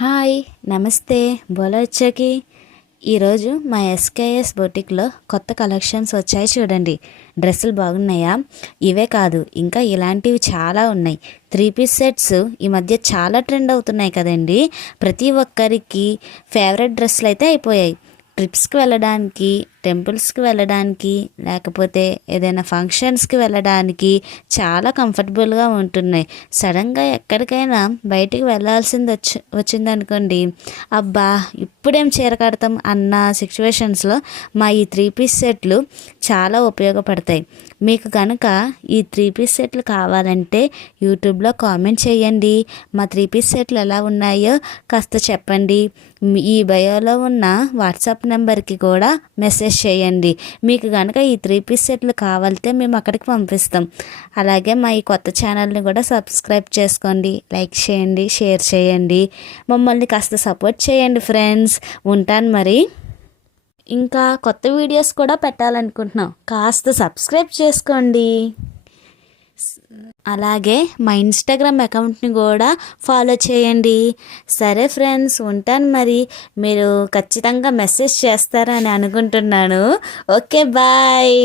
Hi, నమస్తే. బోలో వచ్చాకి ఈరోజు మా ఎస్కేఎస్ బొటిక్లో కొత్త కలెక్షన్స్ వచ్చాయి చూడండి. డ్రెస్సులు బాగున్నాయా? ఇవే కాదు, ఇంకా ఇలాంటివి చాలా ఉన్నాయి. 3 పీస్ సెట్స్ ఈ మధ్య చాలా ట్రెండ్ అవుతున్నాయి కదండి. ప్రతి ఒక్కరికి ఫేవరెట్ డ్రెస్సులు అయితే అయిపోయాయి. ట్రిప్స్కి వెళ్ళడానికి, టెంపుల్స్కి వెళ్ళడానికి, లేకపోతే ఏదైనా ఫంక్షన్స్కి వెళ్ళడానికి చాలా కంఫర్టబుల్గా ఉంటున్నాయి. సడన్గా ఎక్కడికైనా బయటికి వెళ్ళాల్సింది వచ్చిందనుకోండి, అబ్బా ఇప్పుడేం చీర కడతాం అన్న సిచ్యువేషన్స్లో మా ఈ 3 పీస్ సెట్లు చాలా ఉపయోగపడతాయి. మీకు కనుక ఈ 3 పీస్ సెట్లు కావాలంటే యూట్యూబ్లో కామెంట్ చేయండి. మా 3 పీస్ సెట్లు ఎలా ఉన్నాయో కాస్త చెప్పండి. ఈ బయోలో ఉన్న వాట్సాప్ నెంబర్కి కూడా మెసేజ్ చేయండి. మీకు కనుక ఈ 3 పీస్ సెట్లు కావాలితే మేము అక్కడికి పంపిస్తాం. అలాగే మా ఈ కొత్త ఛానల్ని కూడా సబ్స్క్రైబ్ చేసుకోండి, లైక్ చేయండి, షేర్ చేయండి. మమ్మల్ని కాస్త సపోర్ట్ చేయండి ఫ్రెండ్స్. ఉంటాను మరి. ఇంకా కొత్త వీడియోస్ కూడా పెట్టాలనుకుంటున్నాం, కాస్త సబ్స్క్రైబ్ చేసుకోండి. అలాగే మా ఇన్స్టాగ్రామ్ అకౌంట్ని కూడా ఫాలో చేయండి. సరే ఫ్రెండ్స్, ఉంటాను మరి. మీరు ఖచ్చితంగా మెసేజ్ చేస్తారని అనుకుంటున్నాను. Okay, bye.